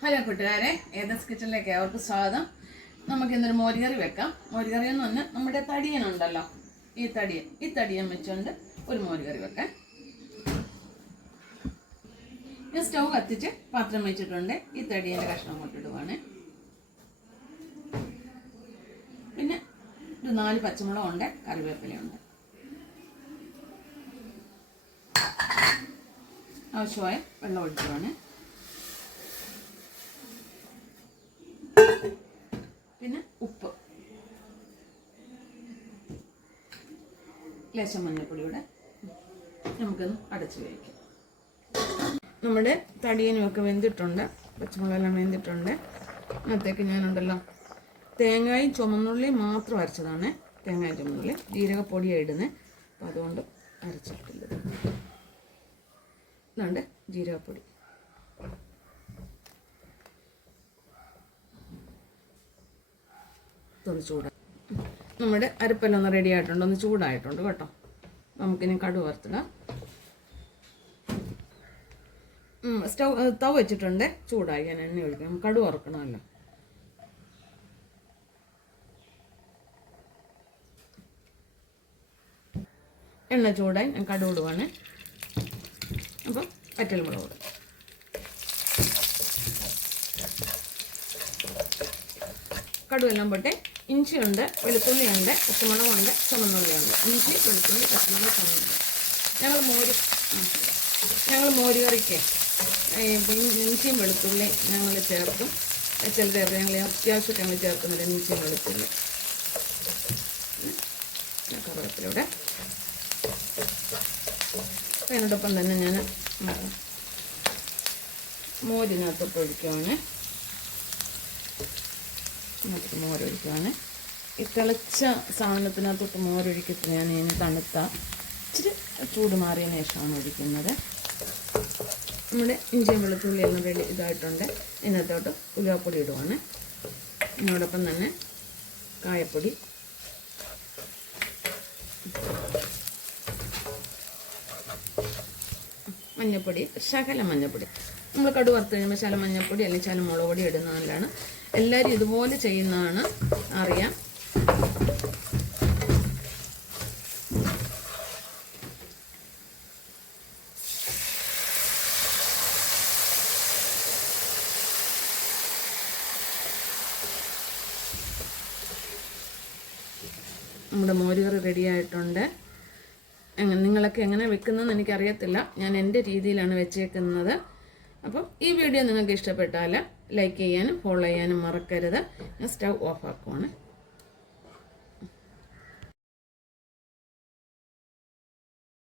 Hello കൂട്ടുകാരെ ഏതസ് കിച്ചണിലേക്ക് അവർക്ക് സ്വാഗതം. നമുക്ക് ഇന്നൊരു മോരുകറി വെക്കാം. മോരുകറി എന്ന് പറഞ്ഞാൽ നമ്മുടെ തടിയനുണ്ടല്ലോ. ഈ തടിയൻ ഈ തടിയൻ വെച്ചുകൊണ്ട് ഒരു മോരുകറി വെക്കാം. ഞാൻ സ്റ്റൗ കത്തിച്ച് പാത്രം വെച്ചിട്ടുണ്ട്. ഈ തടിയന്റെ കഷ്ണം കൊണ്ടിടുവാണ് പിന്നെ ഒരു നാല് പച്ചമുളകുണ്ട് കറിവേപ്പിലയുണ്ട്. ആവശ്യമായ വെള്ളം ഒഴിക്കുവാണ് പിന്നെ ഉപ്പ് ലേശം മഞ്ഞപ്പൊടിയുടെ നമുക്കൊന്ന് അടച്ച് വയ്ക്കാം നമ്മുടെ തടിയനുമൊക്കെ വെന്തിട്ടുണ്ട്. പച്ചമുളകെല്ലാം വെന്തിട്ടുണ്ട്. അതിനകത്തേക്ക് ഞാനുണ്ടല്ലോ തേങ്ങായും ചുമന്നുള്ളി മാത്രം അരച്ചതാണ്. തേങ്ങായും ചുമന്നുള്ളി ജീരകപ്പൊടിയാണ് ഇടുന്നത്. അപ്പോൾ അതുകൊണ്ട് അരച്ചിട്ടില്ല ഇതുണ്ട് ജീരകപ്പൊടി. ഇതൊന്ന് ചൂടാ. നമ്മുടെ അരപ്പെല്ലാം ഒന്ന് റെഡി ആയിട്ടുണ്ട്. ഒന്ന് ചൂടായിട്ടുണ്ട് കേട്ടോ. നമുക്കിനി കടു വറുത്തിടാം. സ്റ്റവ് തവ് വെച്ചിട്ടുണ്ട്. ചൂടായി ഞാൻ എണ്ണ ഒഴിക്കണം. കടു വറുക്കണമല്ലോ. എണ്ണ ചൂടായി ഞാൻ കടു ഇടുവാണ്. അപ്പം വറ്റൽ മുളക് ഇടും. കടുവെല്ലാം പോട്ടെ. ഇഞ്ചിയുണ്ട് വെളുത്തുള്ളിയുണ്ട് പച്ചമുളകുണ്ട് ചുമന്നുള്ളിയുണ്ട് ഇഞ്ചി വെളുത്തുള്ളി പച്ചമുളക് ചുമന്നുള്ളി ഞങ്ങൾ മോര്. ഞങ്ങൾ മോര് കറിക്ക് ഇഞ്ചിയും വെളുത്തുള്ളി ഞങ്ങൾ ചേർക്കും. ചില ചേർത്ത് ഞങ്ങൾ അത്യാവശ്യമൊക്കെ ഞങ്ങൾ ചേർക്കുന്നില്ല ഇഞ്ചിയും വെളുത്തുള്ളി കവറത്തിലൂടെ അതിനോടൊപ്പം തന്നെ ഞാൻ മോരിനകത്തോട്ട് ഒഴിക്കുവാണ്. അതിനകത്തോട്ട് മോരൊഴിക്കുവാണ്. ഈ തിളച്ച സാധനത്തിനകത്തോട്ട് മോരൊഴിക്കത്ത് ഞാൻ ഇതിന് തണുത്ത ഇച്ചിരി ചൂട് മാറിയതിന് ശേഷമാണ് ഒഴിക്കുന്നത്. നമ്മുടെ ഇഞ്ചിയും വെളുത്തുള്ളി എല്ലാം റെഡി ഇതായിട്ടുണ്ട്. ഇതിനകത്തോട്ട് ഉലുവാപ്പൊടി ഇടുവാണ്. ഇതിനോടൊപ്പം തന്നെ കായപ്പൊടി. മഞ്ഞൾപ്പൊടി ശകല മഞ്ഞൾപ്പൊടി നമ്മൾ കടുവറുത്ത് കഴിയുമ്പോൾ ശകല മഞ്ഞൾപ്പൊടി അല്ലെങ്കിൽ ശല മുളക് പൊടി നല്ലതാണ് എല്ലാവരും ഇതുപോലെ ചെയ്യുന്നതാണ് അറിയാം. നമ്മുടെ മോരുകറി റെഡി ആയിട്ടുണ്ട്. എങ്ങനെ നിങ്ങളൊക്കെ എങ്ങനെ വെക്കുന്നതെന്ന് എനിക്കറിയത്തില്ല. ഞാൻ എന്റെ രീതിയിലാണ് വെച്ചേക്കുന്നത്. അപ്പം ഈ വീഡിയോ നിങ്ങൾക്ക് ഇഷ്ടപ്പെട്ടാൽ ലൈക്ക് ചെയ്യാനും ഫോളോ ചെയ്യാനും മറക്കരുത്. ഞാൻ സ്റ്റവ് ഓഫ് ആക്കുവാണ്.